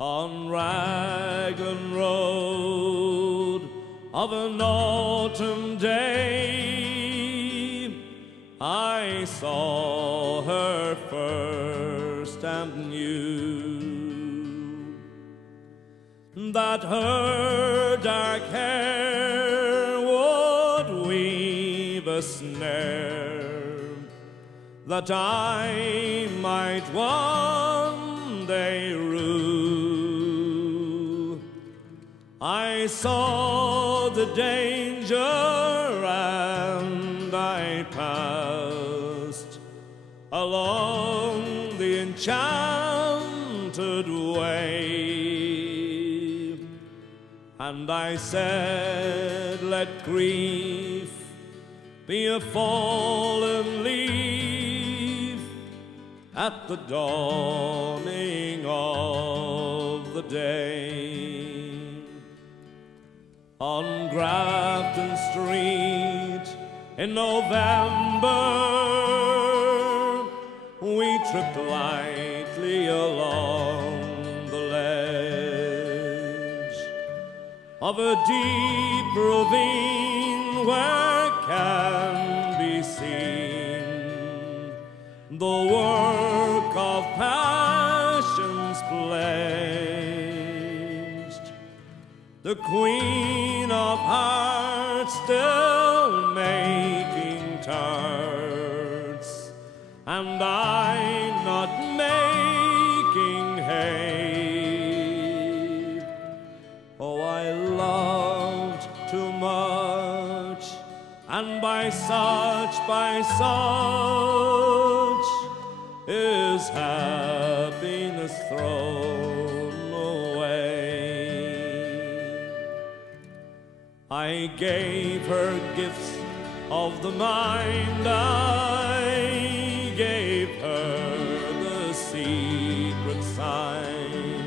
On Raglan Road of an autumn day, I saw her first and knew that her dark hair would weave a snare that I might one day rue. I saw the danger and I passed along the enchanted way, and I said, let grief be a fallen leaf at the dawning of the day. On Grafton Street in November, we tripped lightly along the ledge of a deep ravine where can be seen the work of passions pledged, the Queen of Hearts still making tarts, and I not making hay. Oh, I loved too much, and by such is happiness thrown away. I gave her gifts of the mind, I gave her the secret sign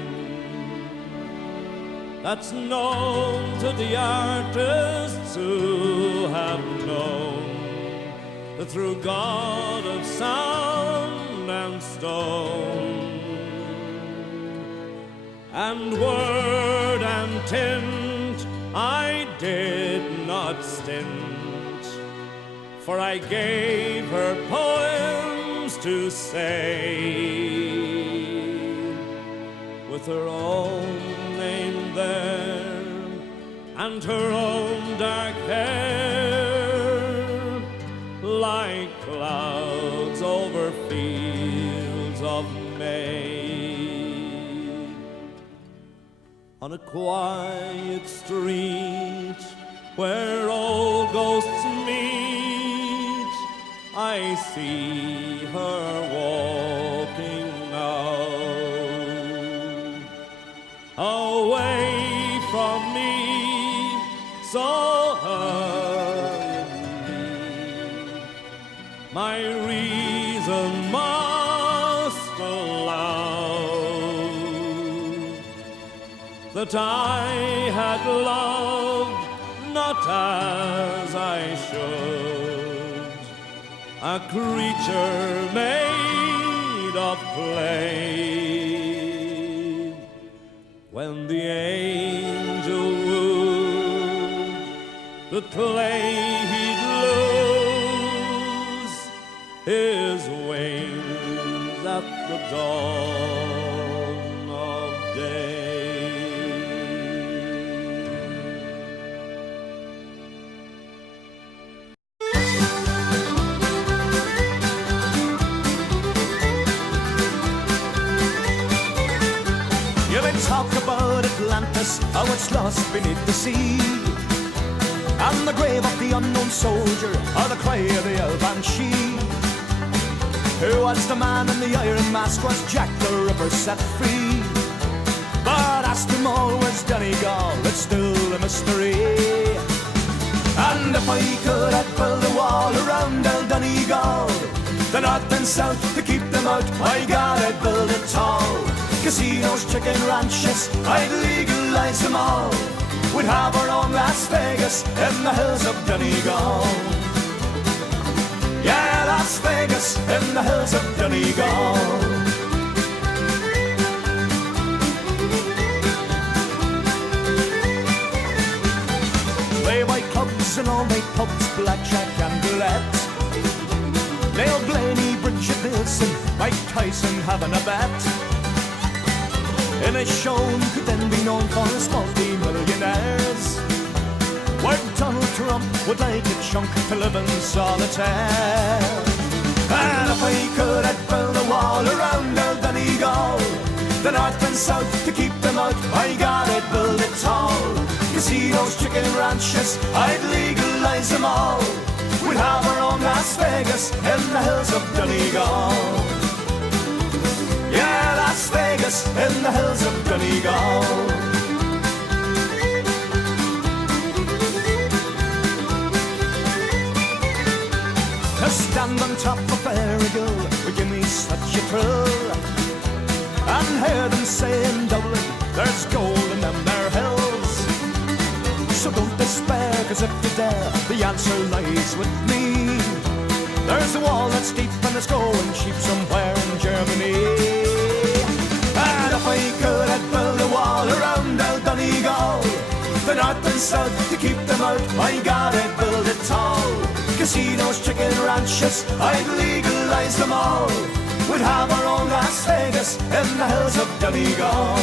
that's known to the artists who have known the true God of sound and stone, and word and tint I did not stint, for I gave her poems to say, with her own name there and her own dark hair, like clouds over fields of May. On a quiet street where old ghosts meet, I see her walking now, away from me, so hurriedly. My reason must allow that I had loved not as I should, a creature made of clay. When the angel wooed, the clay he'd lose his wings at the dawn of day. Talk about Atlantis, how it's lost beneath the sea, and the grave of the unknown soldier, or the cry of the owl banshee. Who was the man in the iron mask? Was Jack the Ripper set free? But ask them all, where's Donegal? It's still a mystery. And if I could, I'd build a wall around old Donegal, the north and south, to keep them out. My God, I'd build it tall. Casinos, chicken ranches, I'd legalize them all. We'd have our own Las Vegas in the hills of Donegal. Yeah, Las Vegas in the hills of Donegal. bars and all-night pubs, blackjack and roulette. Dale Blaney, Bridget Nielsen, Mike Tyson having a bet. In a show could then be known for his multi-millionaires, where Donald Trump would like a chunk to live in solitaire. And if I could, I'd build a wall around El Donegal, the north and south to keep them out. I gotta build it tall. Casinos, chicken ranches, I'd legalize them all. We'd have our own Las Vegas in the hills of Donegal. Yeah, Las Vegas in the hills of Donegal. To stand on top of Ferrygill would give me such a thrill, and hear them say in Dublin there's gold in them there hills. So don't despair, cause if you dare, the answer lies with me. There's a wall that's deep and it's going cheap somewhere in Germany. And if I could, I'd build a wall around El Donegal, the north and south to keep them out. I gotta build it tall. Casinos, chicken ranches, I'd legalize them all. We'd have our own Las Vegas in the hills of Donegal.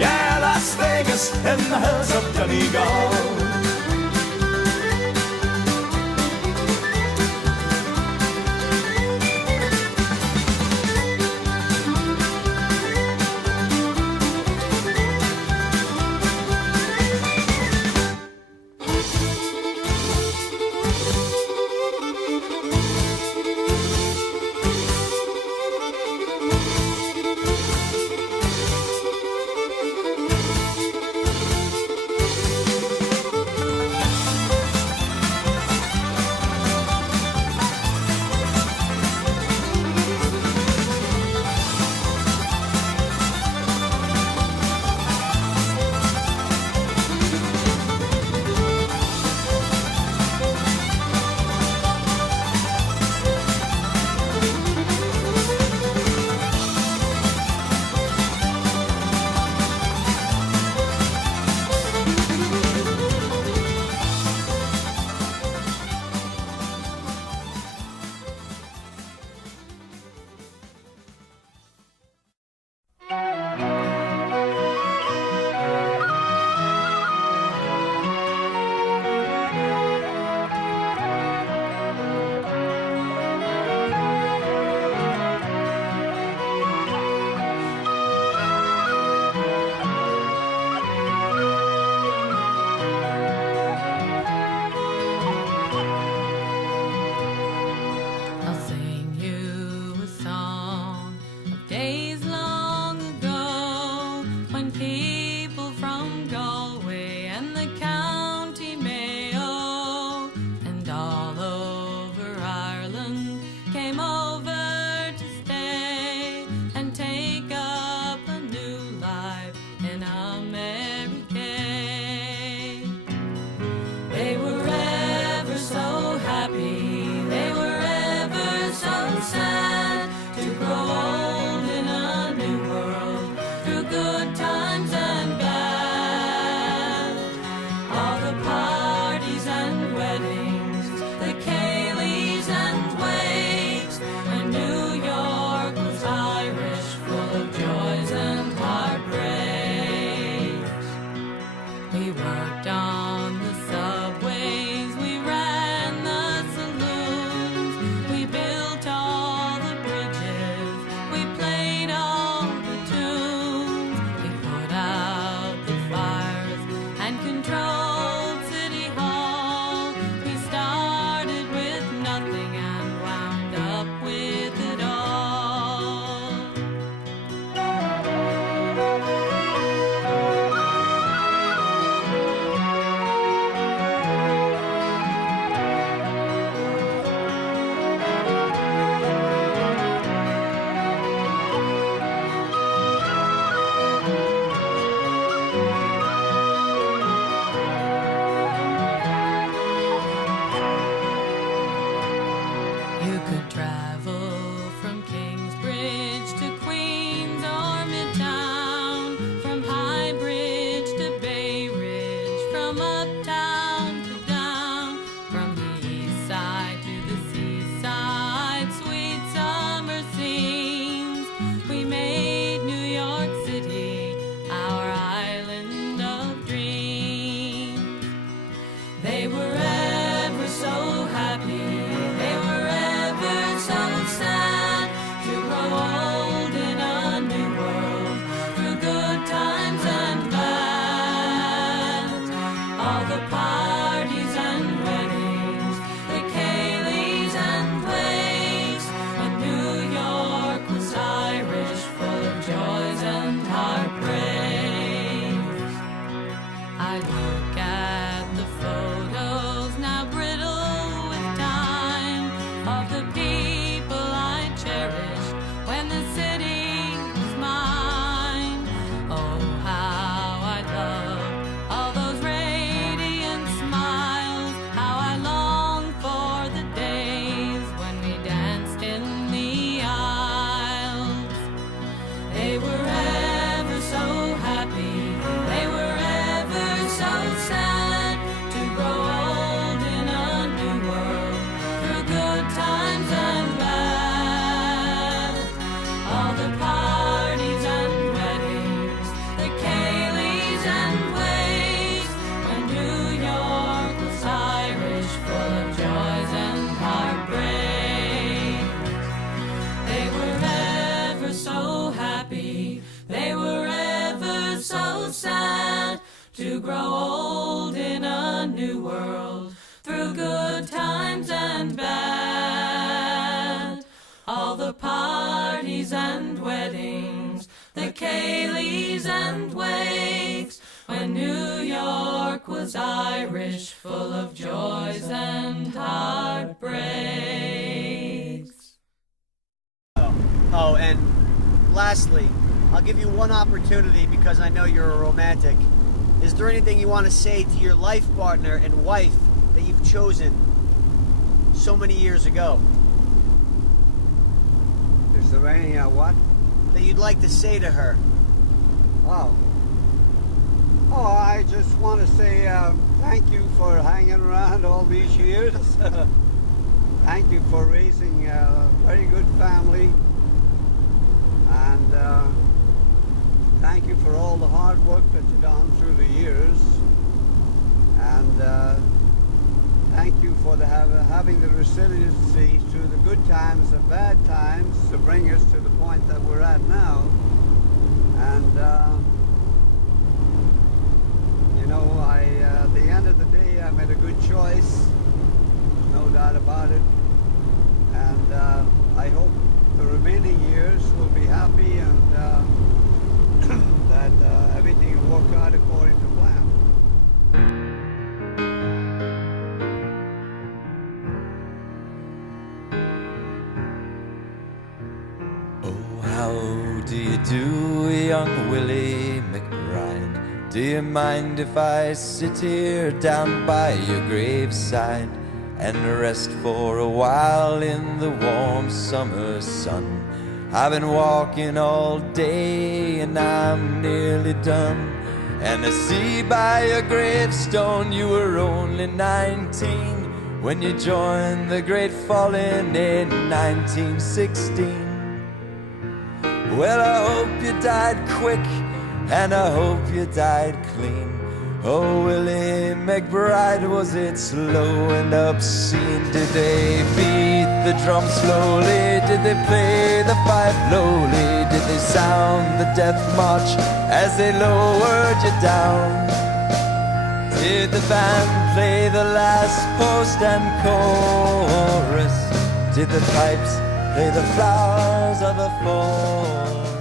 Yeah, Las Vegas in the hills of Donegal. sad to grow old in a new world through good times and They were ever so happy, they were ever so sad to grow old in a new world through good times and bad. All the parties and weddings, the Kayleys and ways, when New York was Irish, full of joys and heartbreak. They were ever so happy, they were ever so sad to grow old in a new world through good times and bad. All the parties and weddings, the Kayleys and wakes, when New York was Irish, full of joys and heartbreaks. Oh, and lastly, I'll give you one opportunity because I know you're a romantic. Is there anything you want to say to your life partner and wife that you've chosen so many years ago Is there any what? that you'd like to say to her? Oh. Oh, I just want to say thank you for hanging around all these years. Thank you for raising a very good family. And thank you for all the hard work that you've done through the years. And thank you for having the resiliency through the good times and bad times to bring us to the point that we're at now. And you know, at the end of the day, I made a good choice, no doubt about it. And I hope the remaining years will be happy and that everything will work out according to plan. Oh, how do you do, young Willie McBride? Do you mind if I sit here down by your graveside and rest for a while in the warm summer sun? I've been walking all day and I'm nearly done, and I see by your gravestone you were only 19 when you joined the great falling in 1916. Well, I hope you died quick and I hope you died clean. Oh, Willie McBride, was it slow and obscene? Did they beat the drum slowly? Did they play the fife lowly? Did they sound the death march as they lowered you down? Did the band play the last post and chorus? Did the pipes play the flowers of the forest?